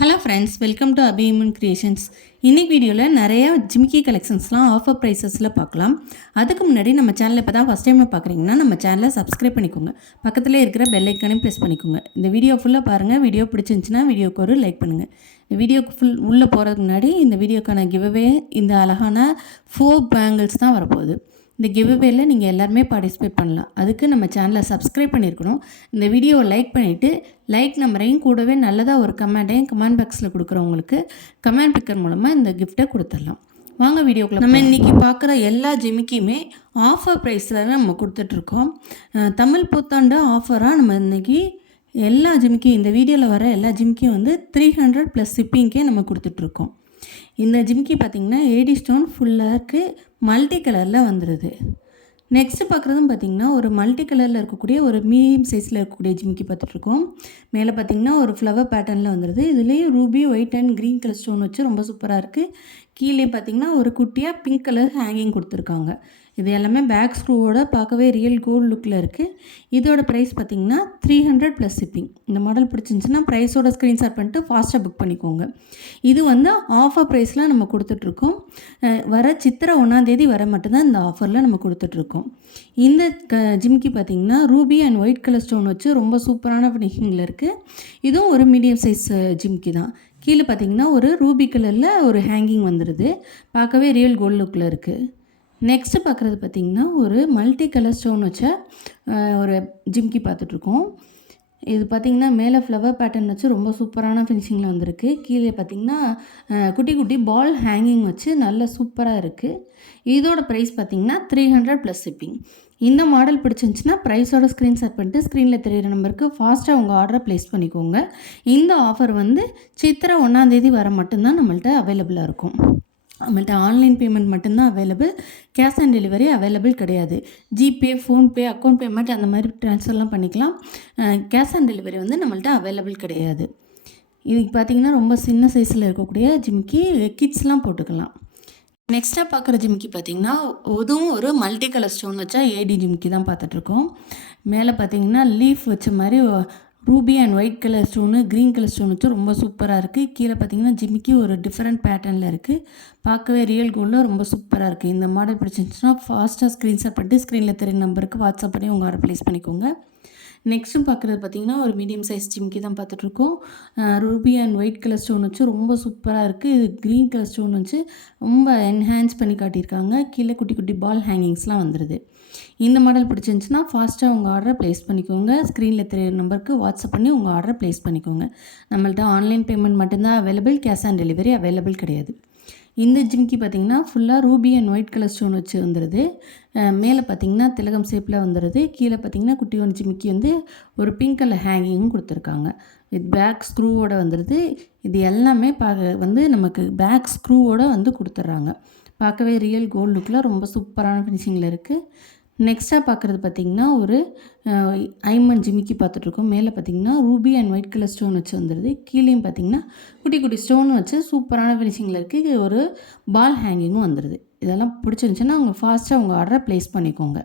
Hello friends, welcome to Abhiman creations. இன்னைக்கு வீடியோவில் நிறைய ஜிமிக்கி கலெக்ஷன்ஸ்லாம் ஆஃபர் ப்ரைஸஸில் பார்க்கலாம். அதுக்கு முன்னாடி நம்ம சேனலை இப்போ தான் ஃபஸ்ட் டைம் பார்க்குறீங்கன்னா நம்ம சேனலை சப்ஸ்கிரைப் பண்ணிக்கோங்க. பக்கத்தில் இருக்கிற பெல் ஐக்கானையும் ப்ரெஸ் பண்ணிக்கோங்க. இந்த வீடியோ ஃபுல்லாக பாருங்கள். வீடியோ பிடிச்சிருந்துச்சின்னா வீடியோக்கு ஒரு லைக் பண்ணுங்கள். இந்த வீடியோக்கு உள்ளே போகிறதுக்கு முன்னாடி இந்த வீடியோக்கான கிவ்அவே இந்த அழகான 4 பேங்கிள்ஸ் தான் வரப்போகுது. இந்த கிவ்அவேல நீங்கள் எல்லாருமே பார்ட்டிசிபேட் பண்ணலாம். அதுக்கு நம்ம சேனலை சப்ஸ்கிரைப் பண்ணியிருக்கணும். இந்த வீடியோவை லைக் பண்ணிவிட்டு லைக் நம்பரையும் கூடவே நல்லதாக ஒரு கமெண்ட்டையும் கமெண்ட் பாக்ஸில் கொடுக்குறவங்களுக்கு கமெண்ட் பிக்கர் மூலமாக இந்த கிஃப்ட்டை கொடுத்துடலாம். வாங்க வீடியோக்குள்ள. நம்ம இன்றைக்கி பார்க்குற எல்லா ஜிமிக்கியுமே ஆஃபர் ப்ரைஸில் தான் நம்ம கொடுத்துட்ருக்கோம். தமிழ் புத்தாண்டு ஆஃபராக நம்ம இன்றைக்கி எல்லா ஜிமிக்கியும் இந்த வீடியோவில் வர எல்லா ஜிமிக்கியும் வந்து 300 + ஷிப்பிங்கே நம்ம கொடுத்துட்ருக்கோம். இந்த ஜிமிக்கி பார்த்திங்கன்னா ஏடி ஸ்டோன் ஃபுல்லாக இருக்குது, மல்டி கலரில் வந்துடுது. நெக்ஸ்ட்டு பார்க்குறதும் பார்த்திங்கன்னா ஒரு மல்டி கலரில் இருக்கக்கூடிய ஒரு மீடியம் சைஸில் இருக்கக்கூடிய ஜிமிக்கி பார்த்துட்ருக்கோம். மேலே பார்த்திங்கன்னா ஒரு ஃப்ளவர் பேட்டர்னில் வந்துடுது. இதுலேயும் Ruby white and green colour stone வச்சு ரொம்ப சூப்பராக இருக்குது. கீழே பார்த்திங்கன்னா ஒரு குட்டியாக பிங்க் கலர் ஹேங்கிங் கொடுத்துருக்காங்க. இது எல்லாமே பேக் ஸ்க்ரூவோட பார்க்கவே ரியல் கோல்டு லுக்கில் இருக்குது. இதோட ப்ரைஸ் பார்த்திங்கன்னா 300 + ஷிப்பிங். இந்த மாடல் பிடிச்சிருந்துச்சின்னா ப்ரைஸோட ஸ்க்ரீன்ஷாட் பண்ணிட்டு ஃபாஸ்ட்டாக புக் பண்ணிக்கோங்க. இது வந்து ஆஃபர் ப்ரைஸில் நம்ம கொடுத்துட்ருக்கோம். வர சித்திரை 1ஆம் தேதி வர மட்டும்தான் இந்த ஆஃபரில் நம்ம கொடுத்துட்ருக்கோம். இந்த ஜிமிக்கி பார்த்திங்கன்னா Ruby and white colour stone வச்சு ரொம்ப சூப்பரான ஃபினிஷிங்கில் இருக்குது. இதுவும் ஒரு மீடியம் சைஸ் ஜிமிக்கி தான். கீழே பார்த்திங்கன்னா ஒரு ரூபி கலரில் ஒரு ஹேங்கிங் வந்துடுது. பார்க்கவே ரியல் கோல்டு லுக்கில் இருக்குது. நெக்ஸ்ட்டு பார்க்குறது பார்த்திங்கன்னா ஒரு மல்டி கலர் ஸ்டோன் வச்ச ஒரு ஜிமிக்கி பார்த்துட்ருக்கோம். இது பார்த்திங்கன்னா மேலே ஃப்ளவர் பேட்டர்ன் வச்சு ரொம்ப சூப்பரான ஃபினிஷிங்கில் வந்திருக்கு. கீழே பார்த்திங்கன்னா குட்டி குட்டி பால் ஹேங்கிங் வச்சு நல்ல சூப்பராக இருக்குது. இதோட ப்ரைஸ் பார்த்திங்கன்னா 300 + ஷிப்பிங். இந்த மாடல் பிடிச்சிருந்துச்சின்னா ப்ரைஸோட ஸ்க்ரீன்ஷாட் பண்ணிட்டு ஸ்க்ரீனில் தெரிகிற நம்பருக்கு ஃபாஸ்ட்டாக உங்கள் ஆர்டரை ப்ளேஸ் பண்ணிக்கோங்க. இந்த ஆஃபர் வந்து சித்திரை 1ஆம் தேதி வர மட்டும்தான் நம்மள்ட்ட அவைலபிளாக இருக்கும். நம்மள்ட்ட ஆன்லைன் பேமெண்ட் மட்டும்தான் available. Cash on delivery available கிடையாது. ஜிபே, ஃபோன்பே, அக்கௌண்ட் பேமெண்ட் அந்த மாதிரி ட்ரான்ஸ்ஃபர்லாம் பண்ணிக்கலாம். கேஷ் ஆன் டெலிவரி வந்து நம்மள்ட்ட அவைலபிள் கிடையாது. இதுக்கு பார்த்திங்கன்னா ரொம்ப சின்ன சைஸில் இருக்கக்கூடிய ஜிமிக்கி கிட்ஸ்லாம் போட்டுக்கலாம். நெக்ஸ்ட்டாக பார்க்குற ஜிமிக்கி பார்த்திங்கன்னா அதுவும் ஒரு மல்டி கலர் ஸ்டோன் வச்சா ஏடி ஜிமிக்கி தான் பார்த்துட்ருக்கோம். மேலே பார்த்திங்கன்னா லீஃப் வச்ச மாதிரி Ruby and white colour stone, green colour stone வச்சு ரொம்ப சூப்பராக இருக்குது. கீழே பார்த்திங்கன்னா ஜிமிக்கி ஒரு டிஃப்ரெண்ட் பேட்டர்னில் இருக்குது. பார்க்கவே ரியல் கோல்டில் ரொம்ப சூப்பராக இருக்குது. இந்த மாடல் பிடிச்சிருந்துச்சுன்னா ஃபாஸ்ட்டாக ஸ்க்ரீன்ஷாட் பண்ணிட்டு ஸ்க்ரீனில் தெரியும் நம்பருக்கு வாட்ஸ்அப் பண்ணி உங்கள் ஆர்டர் ப்ளேஸ் பண்ணிக்கோங்க. நெக்ஸ்ட்டும் பார்க்குறது பார்த்திங்கன்னா ஒரு மீடியம் சைஸ் ஜிமிக்கி தான் பார்த்துட்ருக்கோம். Ruby and white colour stone வச்சு ரொம்ப சூப்பராக இருக்குது. இது க்ரீன் கலர் ஸ்டோன் வச்சு ரொம்ப என்ஹான்ஸ் பண்ணி காட்டியிருக்காங்க. கீழே குட்டி குட்டி பால் ஹேங்கிங்ஸ்லாம் வந்துடுது. இந்த மாடல் பிடிச்சிருந்துச்சின்னா ஃபாஸ்ட்டாக உங்கள் ஆர்டரை ப்ளேஸ் பண்ணிக்கோங்க. ஸ்க்ரீனில் தெரியிற நம்பருக்கு வாட்ஸ்அப் பண்ணி உங்கள் ஆர்டரை ப்ளேஸ் பண்ணிக்கோங்க. நம்மள்ட்ட ஆன்லைன் பேமெண்ட் மட்டும்தான் available. Cash on delivery available கிடையாது. இந்த ஜிமிக்கி பார்த்திங்கன்னா ஃபுல்லாக Ruby and white colour stone வச்சு வந்துடுது. மேலே பார்த்திங்கன்னா திலகம் ஷேப்பில் வந்துடுது. கீழே பார்த்திங்கன்னா குட்டி ஒன்று ஜிமிக்கி வந்து ஒரு பிங்க் கலர் ஹேங்கிங்கும் கொடுத்துருக்காங்க. இது பேக் ஸ்க்ரூவோடு வந்துடுது. இது எல்லாமே வந்து நமக்கு பேக் ஸ்க்ரூவோடு வந்து கொடுத்துட்றாங்க. பார்க்கவே ரியல் கோல்டு லுக்கில் ரொம்ப சூப்பரான ஃபினிஷிங்கில் இருக்குது. நெக்ஸ்ட்டாக பார்க்குறது பார்த்திங்கன்னா ஒரு ஐமன் ஜிமிக்கி பார்த்துட்ருக்கோம். மேலே பார்த்திங்கன்னா Ruby and white colour stone வச்சு வந்துடுது. கீழேயும் பார்த்திங்கன்னா குட்டி குட்டி ஸ்டோன் வச்சு சூப்பரான ஃபினிஷிங்கில் இருக்குது. ஒரு பால் ஹேங்கிங்கும் வந்துடுது. இதெல்லாம் பிடிச்சிருந்துச்சுன்னா அவங்க ஃபாஸ்ட்டாக உங்கள் ஆர்டரை ப்ளேஸ் பண்ணிக்கோங்க.